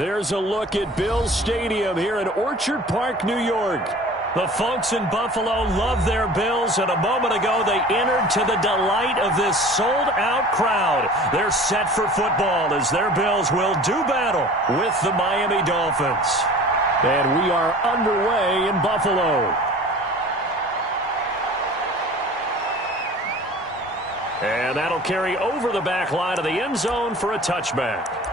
There's a look at Bills Stadium here in Orchard Park, New York. The folks in Buffalo love their Bills, and a moment ago they entered to the delight of this sold-out crowd. They're set for football as their Bills will do battle with the Miami Dolphins. And we are underway in Buffalo. And that'll carry over the back line of the end zone for a touchback.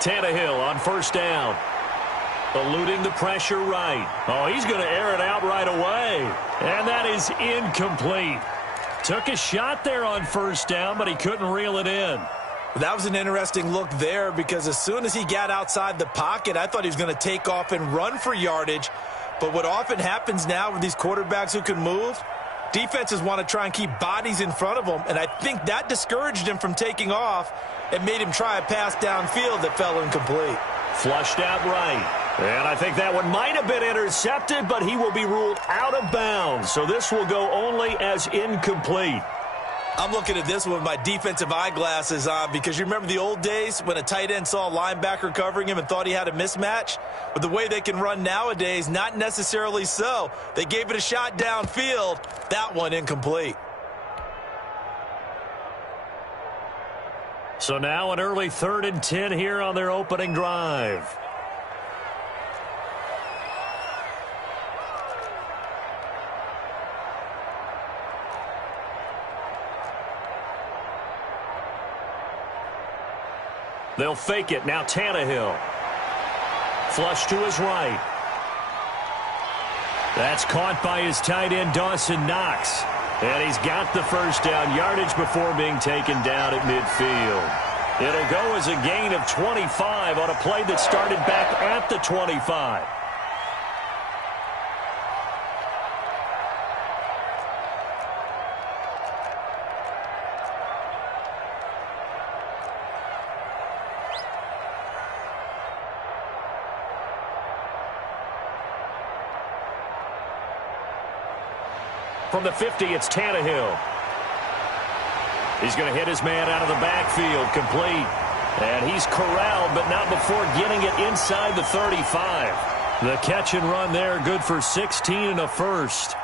Tannehill on first down. Eluding the pressure right. Oh, he's going to air it out right away. And that is incomplete. Took a shot there on first down, but he couldn't reel it in. That was an interesting look there because as soon as he got outside the pocket, I thought he was going to take off and run for yardage. But what often happens now with these quarterbacks who can move, defenses want to try and keep bodies in front of them, and I think that discouraged him from taking off and made him try a pass downfield that fell incomplete. Flushed out right. And I think that one might have been intercepted, but he will be ruled out of bounds. So this will go only as incomplete. I'm looking at this one with my defensive eyeglasses on because you remember the old days when a tight end saw a linebacker covering him and thought he had a mismatch? But the way they can run nowadays, not necessarily so. They gave it a shot downfield. That one incomplete. So now an early 3rd and 10 here on their opening drive. They'll fake it. Now Tannehill. Flush to his right. That's caught by his tight end, Dawson Knox. And he's got the first down yardage before being taken down at midfield. It'll go as a gain of 25 on a play that started back at the 25. From the 50, it's Tannehill. He's going to hit his man out of the backfield, complete. And he's corralled, but not before getting it inside the 35. The catch and run there, good for 16 and a first.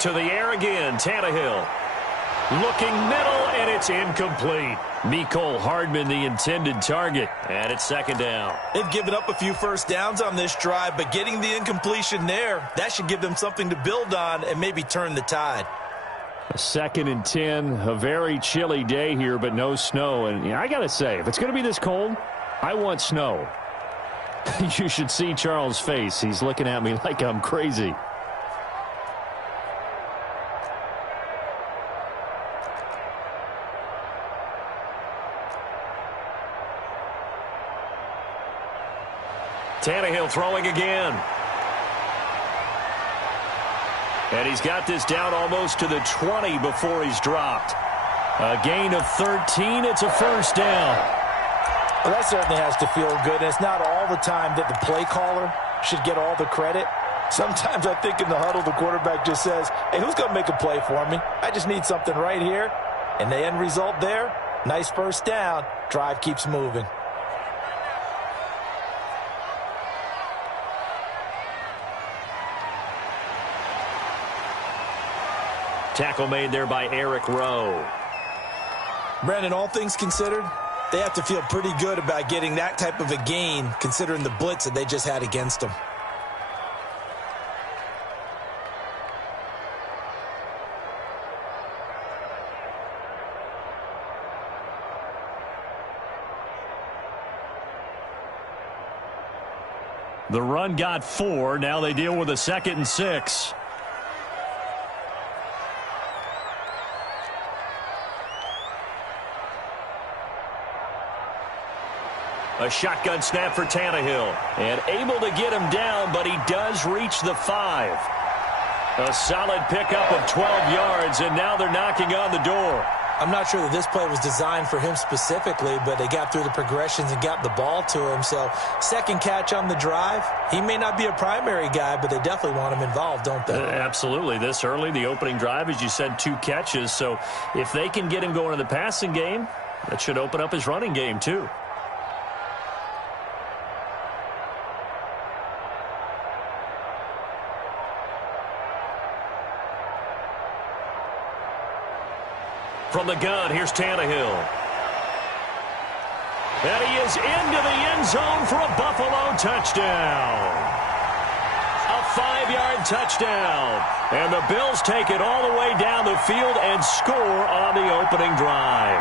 To the air again, Tannehill. Looking middle, and it's incomplete. Mecole Hardman, the intended target, and it's second down. They've given up a few first downs on this drive, but getting the incompletion there, that should give them something to build on and maybe turn the tide. A 2nd and 10, a very chilly day here, but no snow. And I got to say, if it's going to be this cold, I want snow. You should see Charles' face. He's looking at me like I'm crazy. Tannehill throwing again. And he's got this down almost to the 20 before he's dropped. A gain of 13. It's a first down. Well, that certainly has to feel good. And it's not all the time that the play caller should get all the credit. Sometimes I think in the huddle, the quarterback just says, hey, who's going to make a play for me? I just need something right here. And the end result there, nice first down. Drive keeps moving. Tackle made there by Eric Rowe. Brandon, all things considered, They have to feel pretty good about getting that type of a gain, considering the blitz that they just had against them. The run got 4. Now they deal with a 2nd and 6. A shotgun snap for Tannehill. And able to get him down, but he does reach the 5. A solid pickup of 12 yards, and now they're knocking on the door. I'm not sure that this play was designed for him specifically, but they got through the progressions and got the ball to him. So, second catch on the drive. He may not be a primary guy, but they definitely want him involved, don't they? Absolutely. This early, the opening drive, as you said, 2 catches. So, if they can get him going in the passing game, that should open up his running game, too. From the gun, here's Tannehill. And he is into the end zone for a Buffalo touchdown. A 5-yard touchdown. And the Bills take it all the way down the field and score on the opening drive.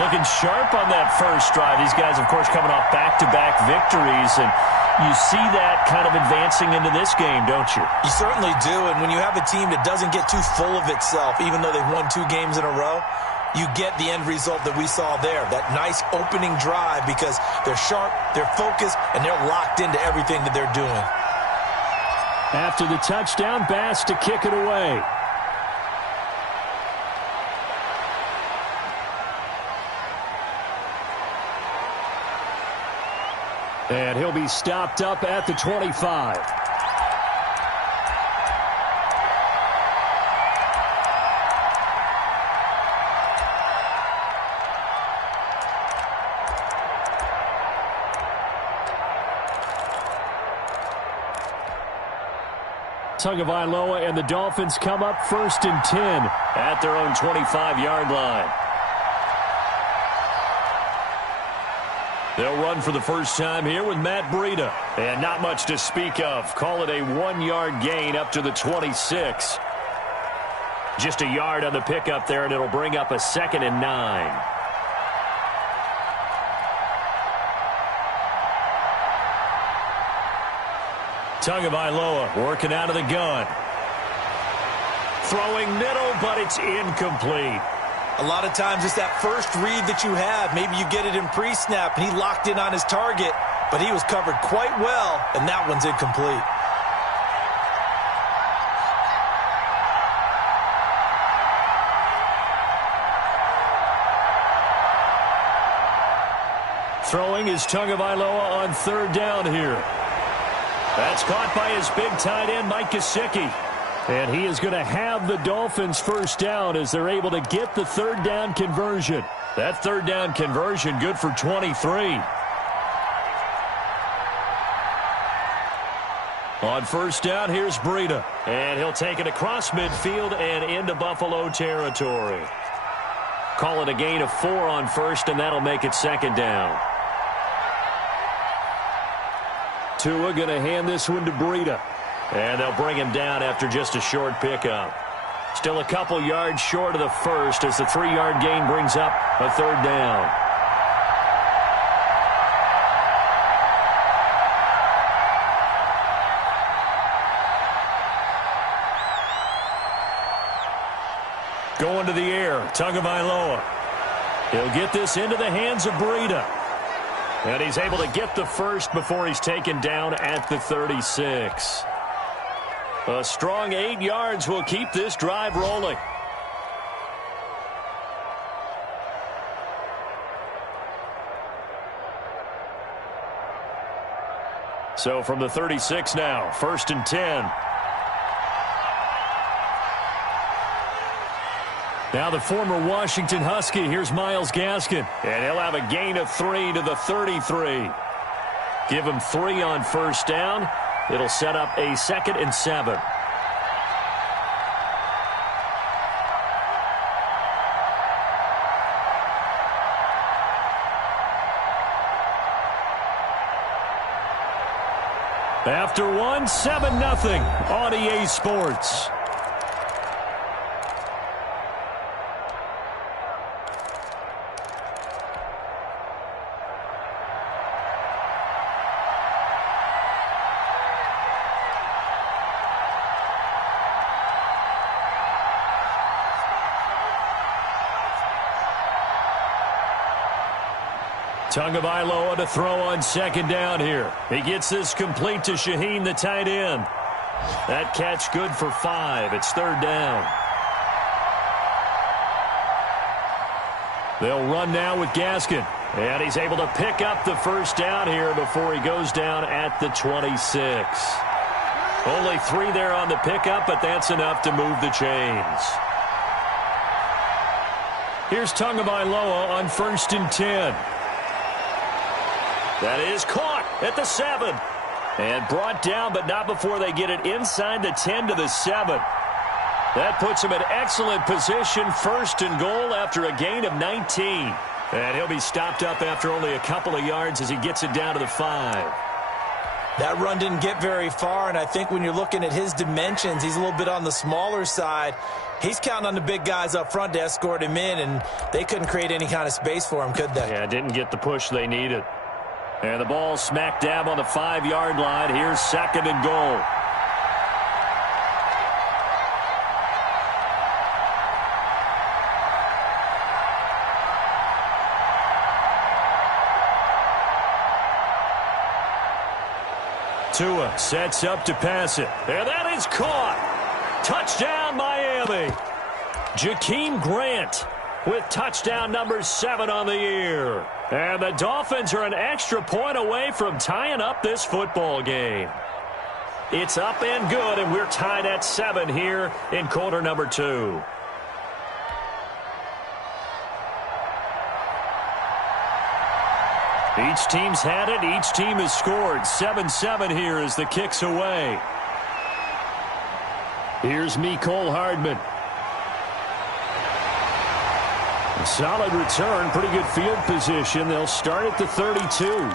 Looking sharp on that first drive. These guys, of course, coming off back-to-back victories, and you see that kind of advancing into this game, don't you? You certainly do, and when you have a team that doesn't get too full of itself, even though they've won 2 games in a row, you get the end result that we saw there, that nice opening drive, because they're sharp, they're focused, and they're locked into everything that they're doing. After the touchdown, Bass to kick it away. And he'll be stopped up at the 25. Tagovailoa and the Dolphins come up 1st and 10 at their own 25-yard line. They'll run for the first time here with Matt Breida. And not much to speak of. Call it a 1-yard gain up to the 26. Just a yard on the pickup there, and it'll bring up a 2nd and 9. Tagovailoa working out of the gun. Throwing middle, but it's incomplete. A lot of times it's that first read that you have. Maybe you get it in pre-snap, and he locked in on his target, but he was covered quite well, and that one's incomplete. Throwing is Tagovailoa on 3rd down here. That's caught by his big tight end, Mike Gesicki. And he is going to have the Dolphins first down as they're able to get the 3rd down conversion. That 3rd down conversion good for 23. On 1st down, here's Breida. And he'll take it across midfield and into Buffalo territory. Call it a gain of 4 on 1st, and that'll make it 2nd down. Tua going to hand this one to Breida. And they'll bring him down after just a short pickup. Still a couple yards short of the first as the 3-yard gain brings up a 3rd down. Going to the air, Tagovailoa. He'll get this into the hands of Breida. And he's able to get the first before he's taken down at the 36. A strong 8 yards will keep this drive rolling. So from the 36 now, 1st and 10. Now the former Washington Husky, here's Myles Gaskin. And he'll have a gain of 3 to the 33. Give him 3 on 1st down. It'll set up a 2nd and 7. After one, 7-0 on EA Sports. Tagovailoa to throw on second down here. He gets this complete to Shaheen, the tight end. That catch good for 5. It's third down. They'll run now with Gaskin. And he's able to pick up the first down here before he goes down at the 26. Only 3 there on the pickup, but that's enough to move the chains. Here's Tagovailoa on 1st and 10. That is caught at the 7. And brought down, but not before they get it inside the 10 to the 7. That puts him in excellent position, 1st and goal after a gain of 19. And he'll be stopped up after only a couple of yards as he gets it down to the 5. That run didn't get very far, and I think when you're looking at his dimensions, he's a little bit on the smaller side. He's counting on the big guys up front to escort him in, and they couldn't create any kind of space for him, could they? Yeah, didn't get the push they needed. And the ball smack dab on the 5-yard line. Here's 2nd and goal. Tua sets up to pass it. And that is caught. Touchdown, Miami. Jakeem Grant with touchdown number 7 on the year. And the Dolphins are an extra point away from tying up this football game. It's up and good, and we're tied at 7 here in quarter number 2. Each team's had it. Each team has scored. 7-7 here as the kick's away. Here's Mecole Hardman. A solid return. Pretty good field position. They'll start at the 32.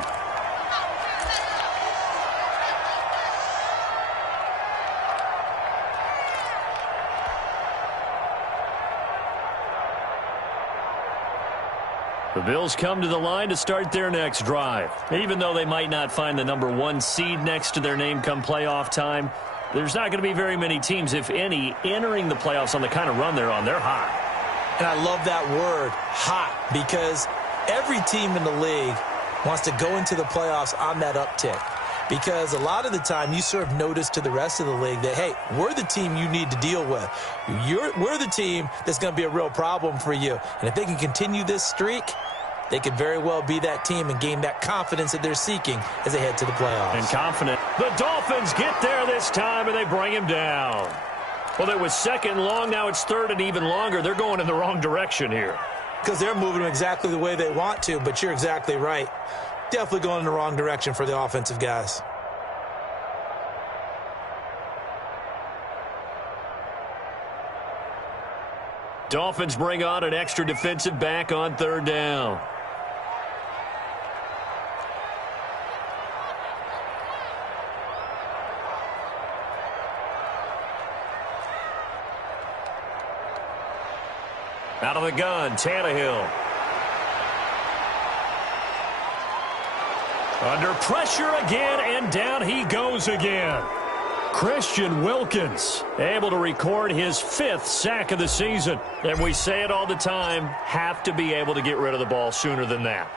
The Bills come to the line to start their next drive. Even though they might not find the number 1 seed next to their name come playoff time, there's not going to be very many teams, if any, entering the playoffs on the kind of run they're on. They're hot. And I love that word, hot, because every team in the league wants to go into the playoffs on that uptick. Because a lot of the time you serve notice to the rest of the league that, hey, we're the team you need to deal with. We're the team that's going to be a real problem for you. And if they can continue this streak, they could very well be that team and gain that confidence that they're seeking as they head to the playoffs. And confident. The Dolphins get there this time, and they bring him down. Well, it was 2nd and long. Now it's 3rd and even longer. They're going in the wrong direction here. Because they're moving exactly the way they want to, but you're exactly right. Definitely going in the wrong direction for the offensive guys. Dolphins bring on an extra defensive back on 3rd down. Out of the gun, Tannehill. Under pressure again, and down he goes again. Christian Wilkins able to record his 5th sack of the season. And we say it all the time, have to be able to get rid of the ball sooner than that.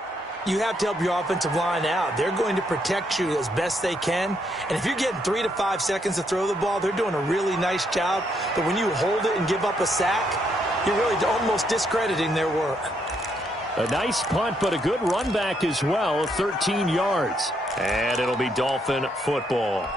You have to help your offensive line out. They're going to protect you as best they can. And if you're getting 3 to 5 seconds to throw the ball, they're doing a really nice job. But when you hold it and give up a sack, you're really almost discrediting their work. A nice punt, but a good run back as well, 13 yards. And it'll be Dolphin football.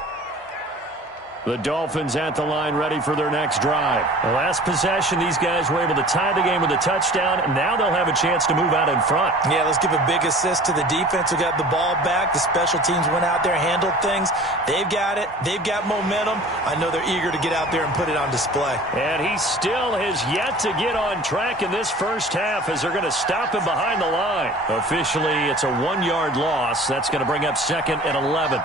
The Dolphins at the line ready for their next drive. The last possession, these guys were able to tie the game with a touchdown, and now they'll have a chance to move out in front. Yeah, let's give a big assist to the defense who got the ball back. The special teams went out there, handled things. They've got it. They've got momentum. I know they're eager to get out there and put it on display. And he still has yet to get on track in this first half as they're going to stop him behind the line. Officially, it's a 1-yard loss. That's going to bring up 2nd and 11.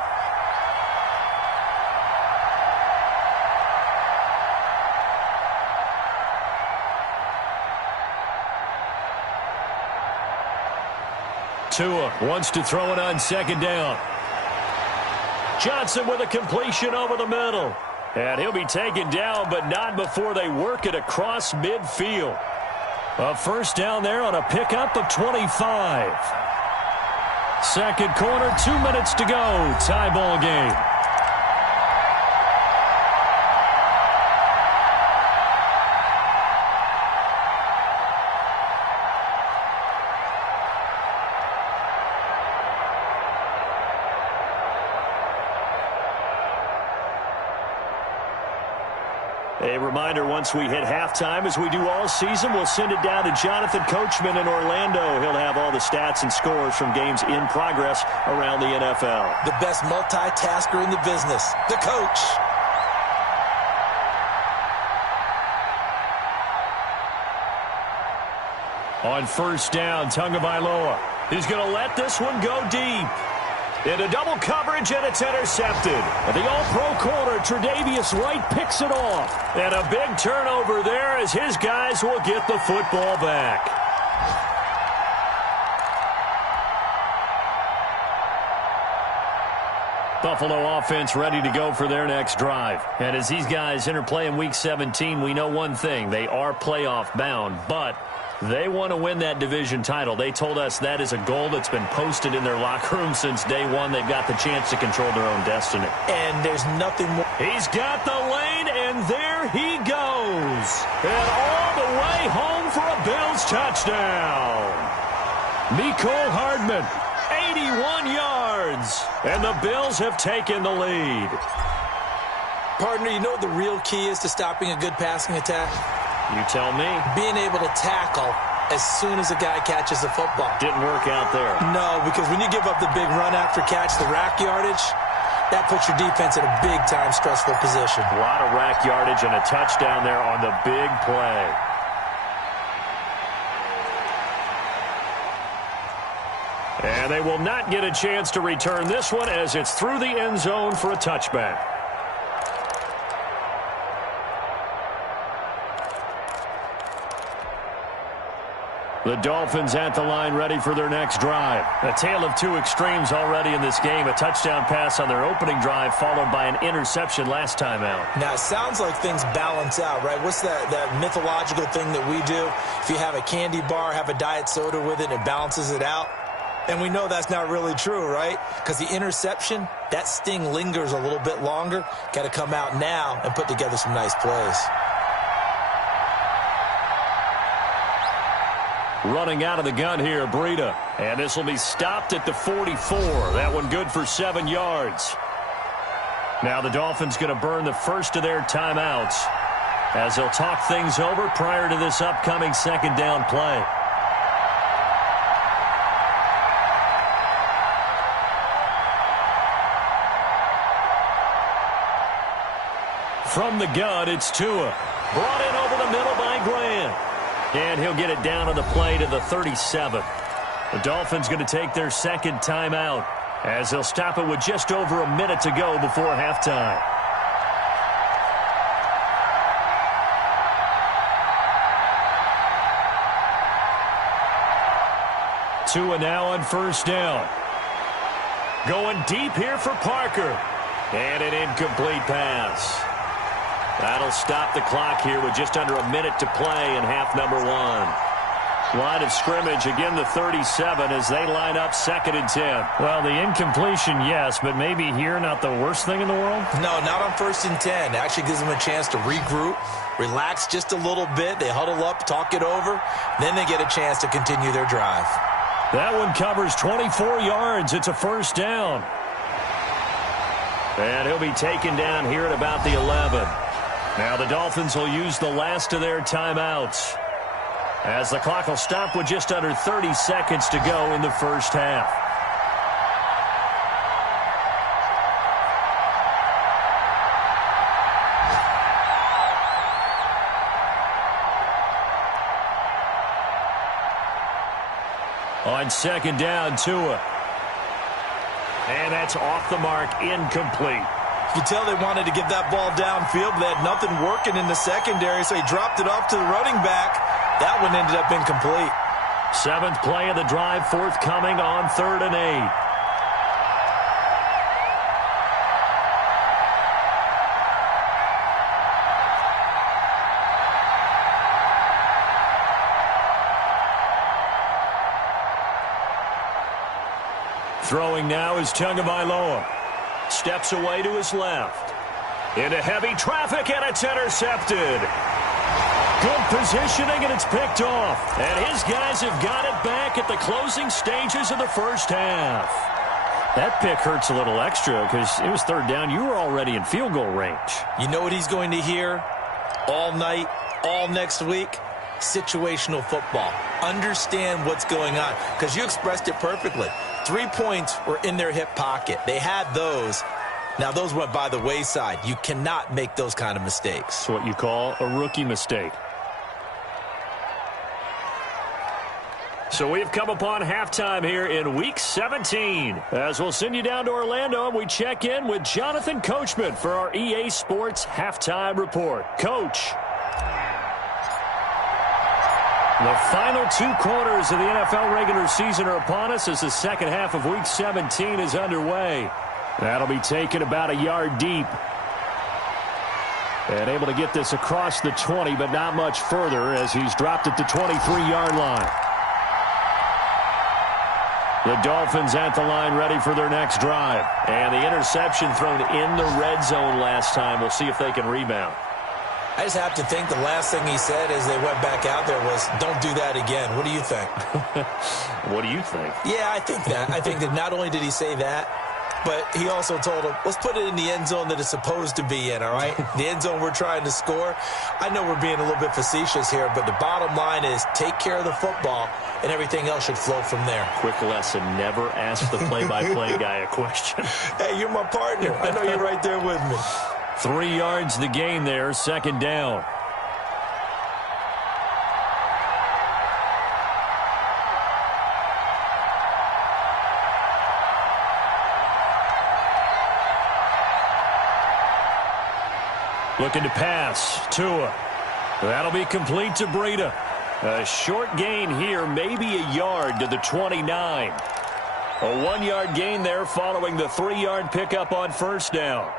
Tua wants to throw it on second down. Johnson with a completion over the middle. And he'll be taken down, but not before they work it across midfield. A first down there on a pickup of 25. Second quarter, 2 minutes to go. Tie ball game. A reminder, once we hit halftime, as we do all season, we'll send it down to Jonathan Coachman in Orlando. He'll have all the stats and scores from games in progress around the NFL. The best multitasker in the business, the coach. On first down, Tagovailoa. He's going to let this one go deep. Into double coverage, and it's intercepted. And the all-pro corner, Tre'Davious White, picks it off. And a big turnover there as his guys will get the football back. Buffalo offense ready to go for their next drive. And as these guys interplay in Week 17, we know one thing. They are playoff bound, but they want to win that division title. They told us that is a goal that's been posted in their locker room since day one. They've got the chance to control their own destiny. And there's nothing more. He's got the lane, and there he goes. And all the way home for a Bills touchdown. Mecole Hardman, 81 yards. And the Bills have taken the lead. Partner, you know what the real key is to stopping a good passing attack? You tell me. Being able to tackle as soon as a guy catches the football. Didn't work out there. No, because when you give up the big run after catch, the rack yardage, that puts your defense in a big-time stressful position. A lot of rack yardage and a touchdown there on the big play. And they will not get a chance to return this one as it's through the end zone for a touchback. The Dolphins at the line ready for their next drive. A tale of two extremes already in this game. A touchdown pass on their opening drive followed by an interception last time out. Now, it sounds like things balance out, right? What's that mythological thing that we do? If you have a candy bar, have a diet soda with it, it balances it out. And we know that's not really true, right? Because the interception, that sting lingers a little bit longer. Got to come out now and put together some nice plays. Running out of the gun here, Breida. And this will be stopped at the 44. That one good for 7 yards. Now the Dolphins going to burn the first of their timeouts as they'll talk things over prior to this upcoming second down play. From the gun, it's Tua. Brought in over the middle by Grant. And he'll get it down on the play to the 37. The Dolphins going to take their second timeout as they'll stop it with just over a minute to go before halftime. Tua now on first down. Going deep here for Parker. And an incomplete pass. That'll stop the clock here with just under a minute to play in half number one. Line of scrimmage, again the 37 as they line up 2nd and 10. Well, the incompletion, yes, but maybe here not the worst thing in the world? No, not on 1st and 10. It actually gives them a chance to regroup, relax just a little bit. They huddle up, talk it over. Then they get a chance to continue their drive. That one covers 24 yards. It's a first down. And he'll be taken down here at about the 11. Now the Dolphins will use the last of their timeouts as the clock will stop with just under 30 seconds to go in the first half. On second down, Tua. And that's off the mark, incomplete. You could tell they wanted to get that ball downfield, but they had nothing working in the secondary, so he dropped it off to the running back. That one ended up incomplete. Seventh play of the drive forthcoming on 3rd and 8. Throwing now is Tagovailoa. Steps away to his left. Into heavy traffic, and it's intercepted. Good positioning, and it's picked off. And his guys have got it back at the closing stages of the first half. That pick hurts a little extra because it was 3rd down. You were already in field goal range. You know what he's going to hear all night, all next week? Situational football. Understand what's going on, because you expressed it perfectly. 3 points were in their hip pocket. They had those. Now, those went by the wayside. You cannot make those kind of mistakes. It's what you call a rookie mistake. So we have come upon halftime here in Week 17. As we'll send you down to Orlando, we check in with Jonathan Coachman for our EA Sports Halftime Report. Coach. The final 2 quarters of the NFL regular season are upon us as the second half of Week 17 is underway. That'll be taken about a yard deep. And able to get this across the 20, but not much further as he's dropped at the 23-yard line. The Dolphins at the line ready for their next drive. And the interception thrown in the red zone last time. We'll see if they can rebound. I just have to think the last thing he said as they went back out there was, don't do that again. What do you think? What do you think? Yeah, I think that. I think that not only did he say that, but he also told him, let's put it in the end zone that it's supposed to be in, all right? The end zone we're trying to score. I know we're being a little bit facetious here, but the bottom line is take care of the football, and everything else should flow from there. Quick lesson, never ask the play-by-play guy a question. Hey, you're my partner. I know you're right there with me. 3 yards the gain there, 2nd down. Looking to pass. Tua. That'll be complete to Breida. A short gain here, maybe a yard to the 29. A 1-yard gain there following the 3-yard pickup on 1st down.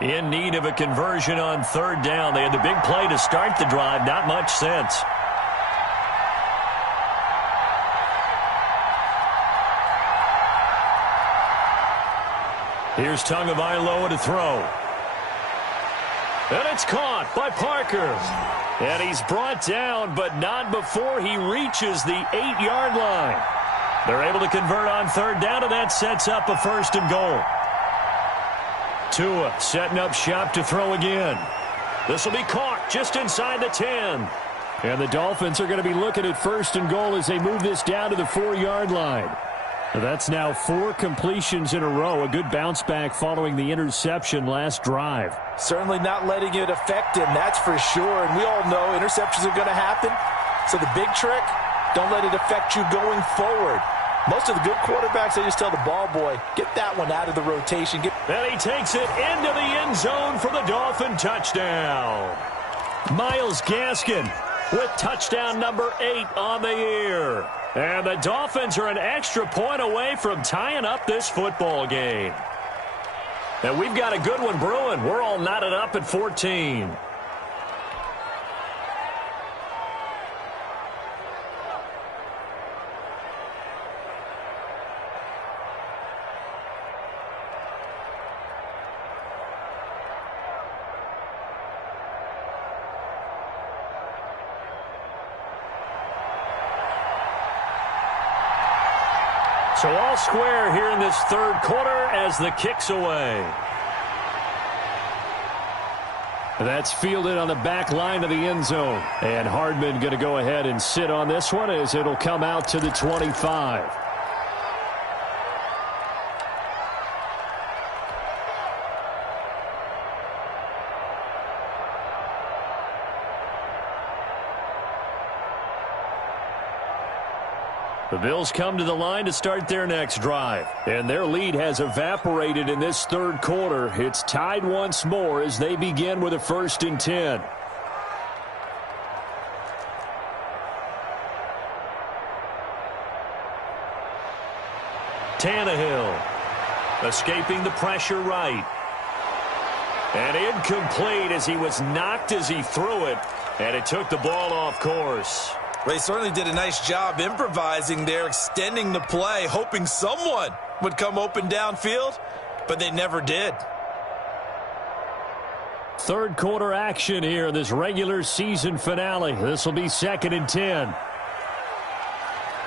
In need of a conversion on 3rd down. They had the big play to start the drive. Not much sense. Here's Tagovailoa to throw. And it's caught by Parker. And he's brought down, but not before he reaches the 8-yard line. They're able to convert on 3rd down, and that sets up a 1st and goal. Tua setting up shop to throw again. This will be caught just inside the 10. And the Dolphins are going to be looking at 1st and goal as they move this down to the 4-yard line. That's now 4 completions in a row. A good bounce back following the interception last drive. Certainly not letting it affect him, that's for sure. And we all know interceptions are going to happen. So the big trick, don't let it affect you going forward. Most of the good quarterbacks, they just tell the ball boy, get that one out of the rotation. And he takes it into the end zone for the Dolphin touchdown. Myles Gaskin with touchdown number 8 on the year. And the Dolphins are an extra point away from tying up this football game. And we've got a good one brewing. We're all knotted up at 14. So all square here in this 3rd quarter as the kick's away. That's fielded on the back line of the end zone. And Hardman going to go ahead and sit on this one as it'll come out to the 25. The Bills come to the line to start their next drive. And their lead has evaporated in this third quarter. It's tied once more as they begin with a 1st and 10. Tannehill escaping the pressure right. And incomplete as he was knocked as he threw it. And it took the ball off course. They certainly did a nice job improvising there, extending the play, hoping someone would come open downfield, but they never did. Third quarter action here in this regular season finale. This will be 2nd and 10.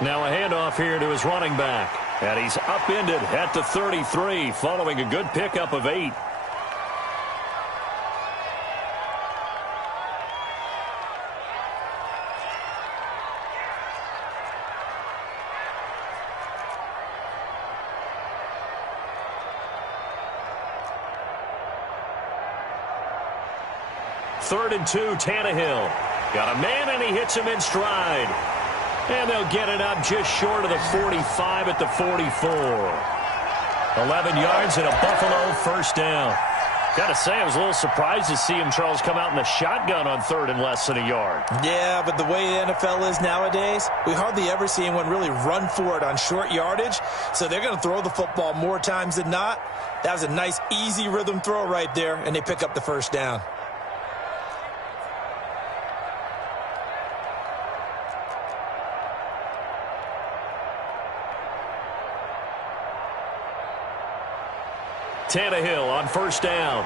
Now a handoff here to his running back. And he's upended at the 33 following a good pickup of 8. Third and 2, Tannehill. Got a man, and he hits him in stride. And they'll get it up just short of the 45 at the 44. 11 yards and a Buffalo first down. Got to say, I was a little surprised to see him, Charles, come out in the shotgun on 3rd and less than a yard. Yeah, but the way the NFL is nowadays, we hardly ever see anyone really run for it on short yardage. So they're going to throw the football more times than not. That was a nice, easy rhythm throw right there, and they pick up the first down. Tannehill on first down.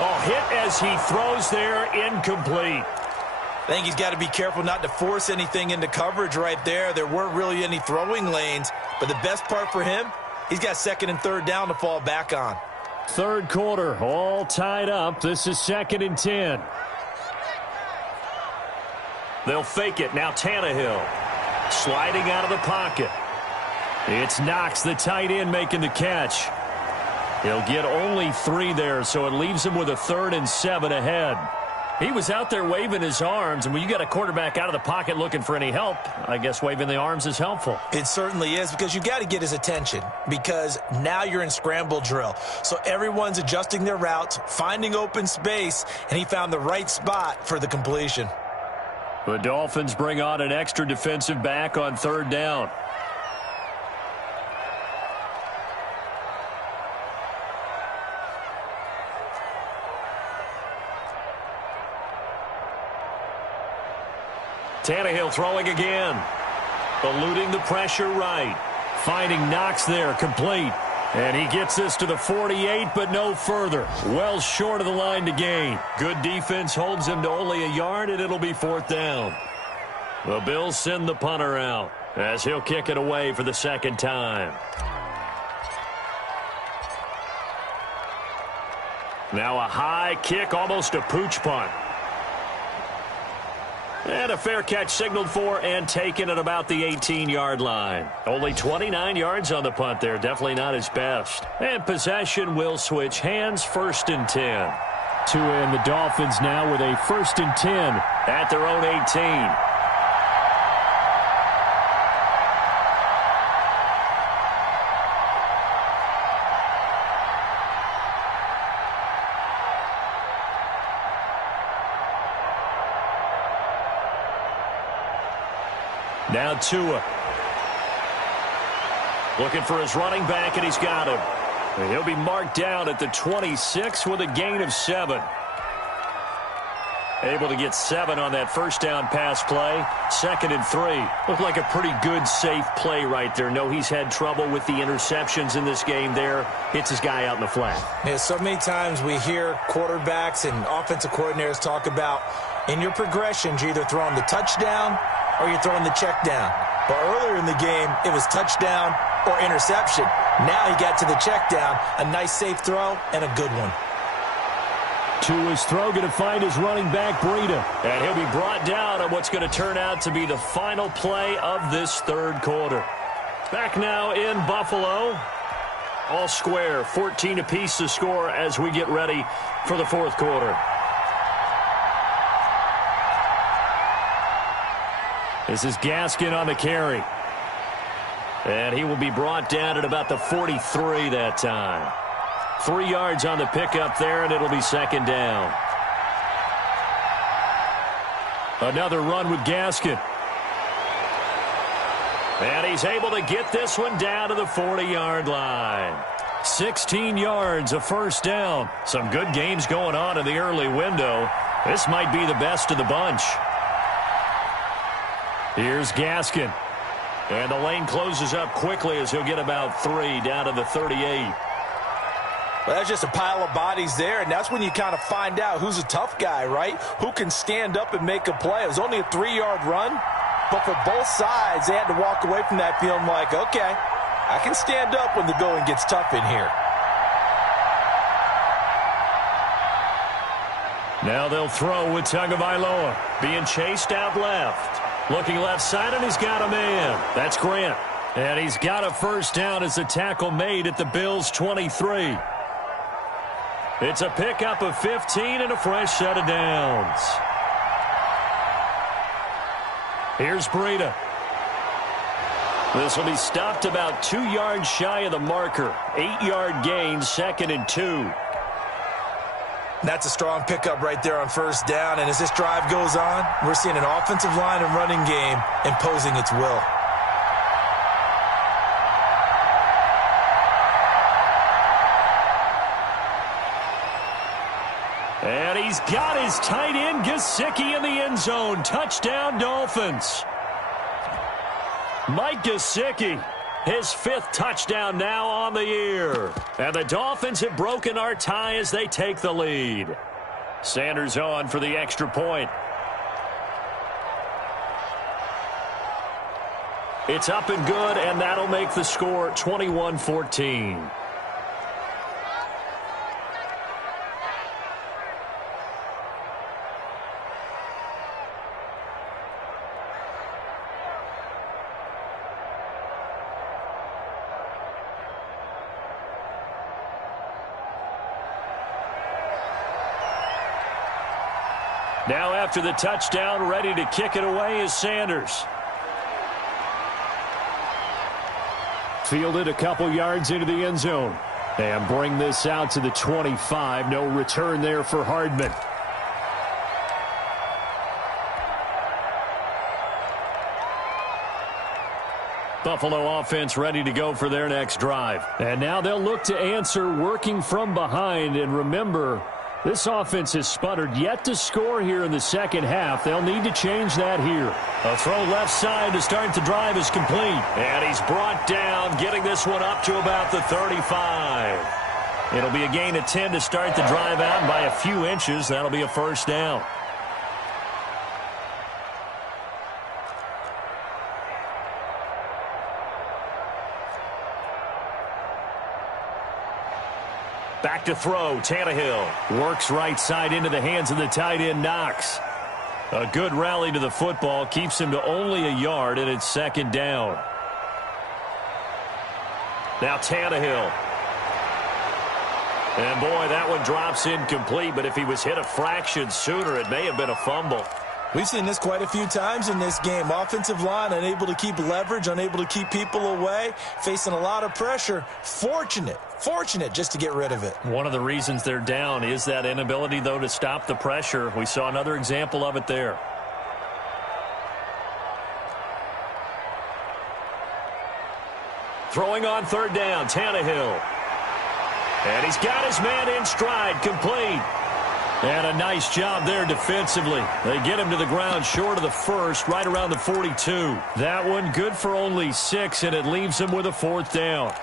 Oh, hit as he throws there, incomplete. I think he's got to be careful not to force anything into coverage right there. There weren't really any throwing lanes, but the best part for him, he's got 2nd and 3rd down to fall back on. Third quarter, all tied up. This is 2nd and 10. They'll fake it. Now Tannehill sliding out of the pocket. It's Knox, the tight end, making the catch. He'll get only 3 there, so it leaves him with a 3rd and 7 ahead. He was out there waving his arms, and when you got a quarterback out of the pocket looking for any help, I guess waving the arms is helpful. It certainly is, because you got to get his attention, because now you're in scramble drill. So everyone's adjusting their routes, finding open space, and he found the right spot for the completion. The Dolphins bring on an extra defensive back on 3rd down. Tannehill throwing again. Eluding the pressure right. Finding Knox there, complete. And he gets this to the 48, but no further. Well short of the line to gain. Good defense holds him to only a yard, and it'll be 4th down. The Bills send the punter out as he'll kick it away for the 2nd time. Now a high kick, almost a pooch punt. And a fair catch signaled for and taken at about the 18-yard line. Only 29 yards on the punt there. Definitely not his best. And possession will switch hands, 1st and 10. Tua and the Dolphins now with a 1st and 10 at their own 18. Now Tua. Looking for his running back, and he's got him. And he'll be marked down at the 26 with a gain of 7. Able to get 7 on that first down pass play. 2nd and 3. Looked like a pretty good, safe play right there. No, he's had trouble with the interceptions in this game there. Hits his guy out in the flat. Yeah, so many times we hear quarterbacks and offensive coordinators talk about in your progressions, you're either throwing the touchdown or you're throwing the check down. But earlier in the game, it was touchdown or interception. Now he got to the check down. A nice safe throw and a good one. Tua's throw going to find his running back, Breida. And he'll be brought down on what's going to turn out to be the final play of this third quarter. Back now in Buffalo. All square, 14 apiece to score as we get ready for the fourth quarter. This is Gaskin on the carry. And he will be brought down at about the 43 that time. 3 yards on the pickup there, and it'll be second down. Another run with Gaskin. And he's able to get this one down to the 40-yard line. 16 yards, a first down. Some good games going on in the early window. This might be the best of the bunch. Here's Gaskin. And the lane closes up quickly as he'll get about 3 down to the 38. Well, that's just a pile of bodies there, and that's when you kind of find out who's a tough guy, right? Who can stand up and make a play. It was only a 3-yard run, but for both sides, they had to walk away from that feeling like, okay, I can stand up when the going gets tough in here. Now they'll throw with Tagovailoa, being chased out left. Looking left side, and he's got a man. That's Grant. And he's got a first down as the tackle made at the Bills' 23. It's a pickup of 15 and a fresh set of downs. Here's Breida. This will be stopped about 2 yards shy of the marker. 8-yard gain, 2nd and 2. That's a strong pickup right there on first down. And as this drive goes on, we're seeing an offensive line and running game imposing its will. And he's got his tight end, Gesicki, in the end zone. Touchdown, Dolphins. Mike Gesicki, his 5th touchdown now on the year. And the Dolphins have broken our tie as they take the lead. Sanders on for the extra point. It's up and good, and that'll make the score 21-14. Now after the touchdown, ready to kick it away is Sanders. Fielded a couple yards into the end zone. And bring this out to the 25. No return there for Hardman. Buffalo offense ready to go for their next drive. And now they'll look to answer working from behind. And remember, this offense has sputtered yet to score here in the second half. They'll need to change that here. A throw left side to start the drive is complete. And he's brought down, getting this one up to about the 35. It'll be a gain of 10 to start the drive out, and by a few inches, that'll be a first down. Back to throw, Tannehill. Works right side into the hands of the tight end, Knox. A good rally to the football keeps him to only a yard, and it's second down. Now Tannehill. And boy, that one drops incomplete, but if he was hit a fraction sooner, it may have been a fumble. We've seen this quite a few times in this game. Offensive line unable to keep leverage, unable to keep people away, facing a lot of pressure. Fortunate just to get rid of it. One of the reasons they're down is that inability, though, to stop the pressure. We saw another example of it there. Throwing on third down, Tannehill. And he's got his man in stride, complete. And a nice job there defensively. They get him to the ground short of the first, right around the 42. That one good for only 6, and it leaves him with a fourth down.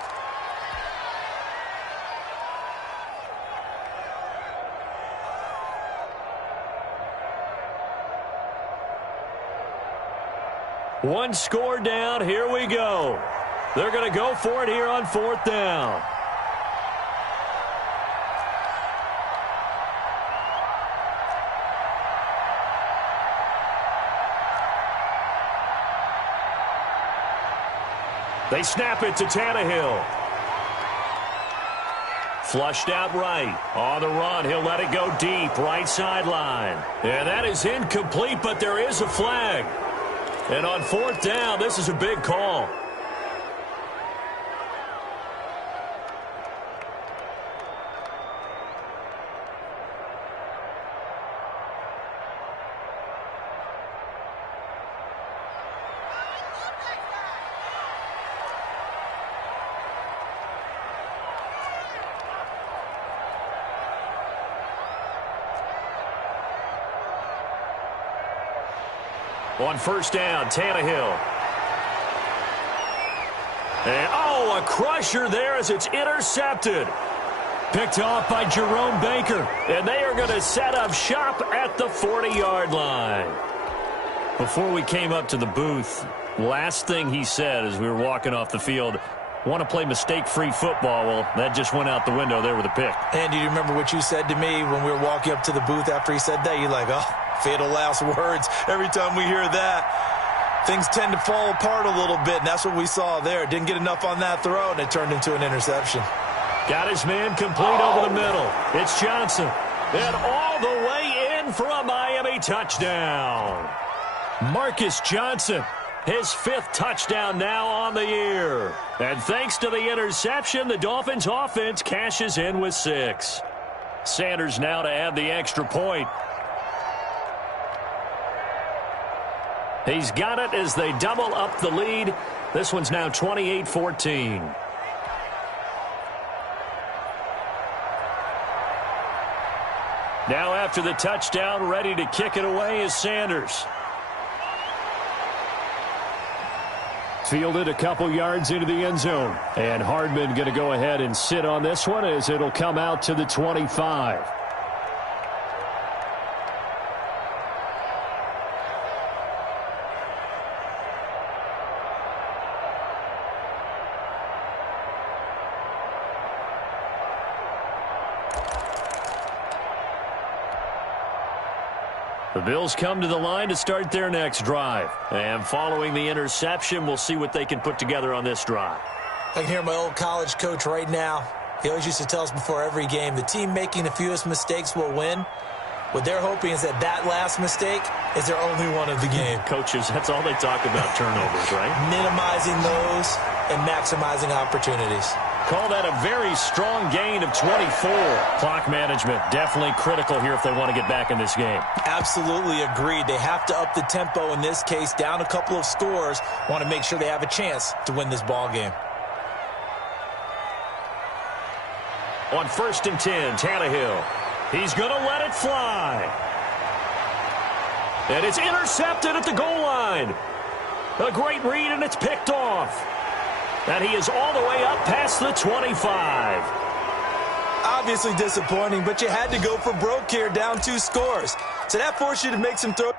One score down. Here we go. They're going to go for it here on fourth down. They snap it to Tannehill. Flushed out right. On the run, he'll let it go deep, right sideline. And that is incomplete, but there is a flag. And on fourth down, this is a big call. On first down, Tannehill. And, a crusher there as it's intercepted. Picked off by Jerome Baker. And they are going to set up shop at the 40-yard line. Before we came up to the booth, last thing he said as we were walking off the field, want to play mistake-free football. Well, that just went out the window there with a pick. And do you remember what you said to me when we were walking up to the booth after he said that? You're like, fatal last words. Every time we hear that, things tend to fall apart a little bit, and that's what we saw there. Didn't get enough on that throw, and it turned into an interception. Got his man complete over the middle. It's Johnson. And all the way in for a Miami touchdown. Marcus Johnson, his 5th touchdown now on the year. And thanks to the interception, the Dolphins offense cashes in with 6. Sanders now to add the extra point. He's got it as they double up the lead. This one's now 28-14. Now after the touchdown, ready to kick it away is Sanders. Fielded a couple yards into the end zone. And Hardman going to go ahead and sit on this one as it'll come out to the 25. The Bills come to the line to start their next drive. And following the interception, we'll see what they can put together on this drive. I can hear my old college coach right now. He always used to tell us before every game, the team making the fewest mistakes will win. What they're hoping is that last mistake is their only one of the game. Coaches, that's all they talk about, turnovers, right? Minimizing those and maximizing opportunities. Call that a very strong gain of 24. Clock management definitely critical here if they want to get back in this game. Absolutely agreed. They have to up the tempo in this case, down a couple of scores. Want to make sure they have a chance to win this ball game. On 1st and 10, Tannehill. He's going to let it fly. And it's intercepted at the goal line. A great read, and it's picked off. And he is all the way up past the 25. Obviously disappointing, but you had to go for broke here, down 2 scores. So that forced you to make some throws.